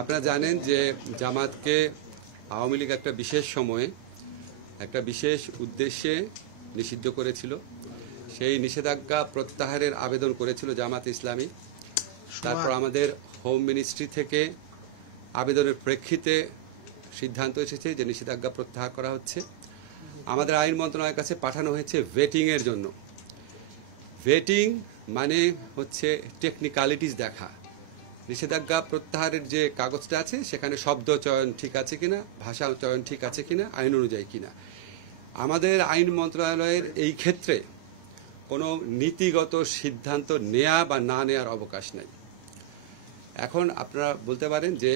আপনারা জানেন যে জামাতকে আওয়ামী লীগ একটা বিশেষ সময়ে একটা বিশেষ উদ্দেশ্যে নিষিদ্ধ করেছিল। সেই নিষেধাজ্ঞা প্রত্যাহারের আবেদন করেছিল জামাত ইসলামী। তারপর আমাদের হোম মিনিস্ট্রি থেকে আবেদনের প্রেক্ষিতে সিদ্ধান্ত এসেছে যে নিষেধাজ্ঞা প্রত্যাহার করা হচ্ছে। আমাদের আইন মন্ত্রণালয়ের কাছে পাঠানো হয়েছে ভেটিংয়ের জন্য। ভেটিং মানে হচ্ছে টেকনিক্যালিটিস দেখা, নিষেধাজ্ঞা প্রত্যাহারের যে কাগজটা আছে সেখানে শব্দ চয়ন ঠিক আছে কিনা, ভাষা চয়ন ঠিক আছে কিনা, আইন অনুযায়ী কিনা। আমাদের আইন মন্ত্রণালয়ের এই ক্ষেত্রে কোনো নীতিগত সিদ্ধান্ত নেয়া বা না নেয়ার অবকাশ নেই। এখন আপনারা বলতে পারেন যে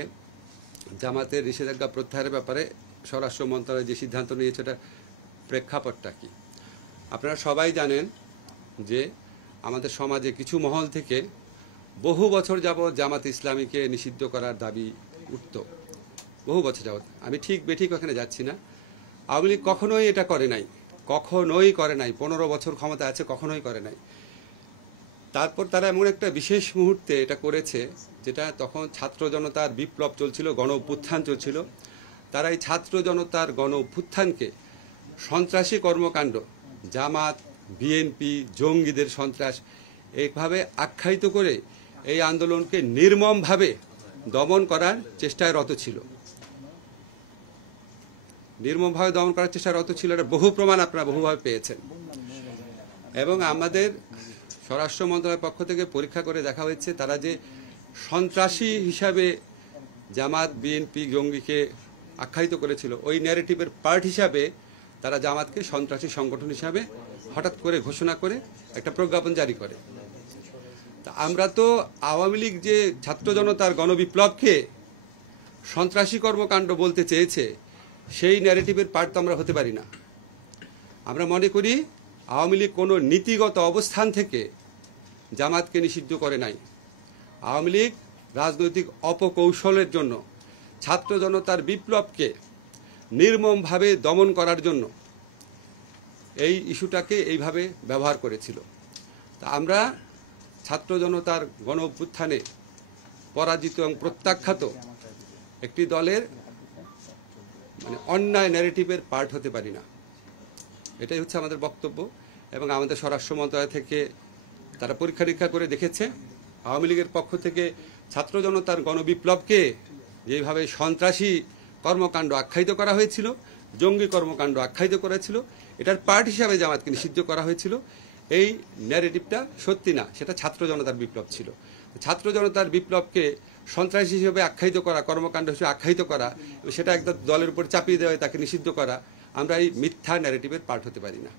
জামাতের নিষেধাজ্ঞা প্রত্যাহারের ব্যাপারে স্বরাষ্ট্র মন্ত্রণালয় যে সিদ্ধান্ত নিয়েছে ওটার প্রেক্ষাপটটা কী। আপনারা সবাই জানেন যে আমাদের সমাজে কিছু মহল থেকে বহু বছর যাবৎ জামাত ইসলামীকে নিষিদ্ধ করার দাবি উঠত, বহু বছর যাবৎ। আমি ঠিক বেঠিক ওখানে যাচ্ছি না। আওয়ামী লীগ কখনোই এটা করে নাই, কখনোই করে নাই। 15 বছর ক্ষমতা আছে, কখনোই করে নাই। তারপর তারা এমন একটা বিশেষ মুহূর্তে এটা করেছে, যেটা তখন ছাত্র জনতার বিপ্লব চলছিল, গণ অভ্যুত্থান চলছিল। তারা এই ছাত্র জনতার গণ অভ্যুত্থানকে সন্ত্রাসী কর্মকাণ্ড, জামাত, বিএনপি, জঙ্গিদের সন্ত্রাস এইভাবে আখ্যায়িত করে এই আন্দোলনকে নির্মমভাবে দমন করার চেষ্টায় রত ছিল। নির্মমভাবে দমন করার চেষ্টায় রত ছিল, এটা বহু প্রমাণ আপনারা বহুভাবে পেয়েছেন। এবং আমাদের স্বরাষ্ট্র মন্ত্রণালয়ের পক্ষ থেকে পরীক্ষা করে দেখা হয়েছে তারা যে সন্ত্রাসী হিসাবে জামাত, বিএনপি, জঙ্গিকে আখ্যায়িত করেছিল, ওই ন্যারেটিভের পার্ট হিসাবে তারা জামাতকে সন্ত্রাসী সংগঠন হিসাবে হঠাৎ করে ঘোষণা করে একটা প্রজ্ঞাপন জারি করে। তা আমরা তো আওয়ামী লীগ যে ছাত্র জনতার গণবিপ্লবকে সন্ত্রাসী কর্মকাণ্ড বলতে চেয়েছে, সেই ন্যারেটিভের পার্ট তো আমরা হতে পারি না। আমরা মনে করি আওয়ামী লীগ কোনো নীতিগত অবস্থান থেকে জামাতকে নিষিদ্ধ করে নাই। আওয়ামী লীগ রাজনৈতিক অপকৌশলের জন্য ছাত্র জনতার বিপ্লবকে নির্মমভাবে দমন করার জন্য এই ইস্যুটাকে এইভাবে ব্যবহার করেছিল। তা আমরা ছাত্র জনতার গণ অভ্যুত্থানে পরাজিত এবং প্রত্যাখ্যাত একটি দলের অন্যায় ন্যারেটিভের পার্ট হতে পারি না, এটাই হচ্ছে আমাদের বক্তব্য। এবং আমাদের স্বরাষ্ট্র মন্ত্রণালয় থেকে তারা পরীক্ষা নিরীক্ষা করে দেখেছে আওয়ামী লীগের পক্ষ থেকে ছাত্র জনতার গণবিপ্লবকে যেভাবে সন্ত্রাসী কর্মকাণ্ড আখ্যায়িত করা হয়েছিল, জঙ্গি কর্মকাণ্ড আখ্যায়িত করেছিল, এটার পার্ট হিসাবে জামাতকে নিষিদ্ধ করা হয়েছিল। এই ন্যারেটিভটা সত্যি না, সেটা ছাত্র জনতার বিপ্লব ছিল। ছাত্র জনতার বিপ্লবকে সন্ত্রাসী হিসেবে আখ্যায়িত করা, কর্মকাণ্ড হিসেবে আখ্যায়িত করা, সেটা একদম দলের উপর চাপিয়ে দেওয়া, তাকে নিষিদ্ধ করা, আমরা এই মিথ্যা ন্যারেটিভের পার্ট হতে পারি না।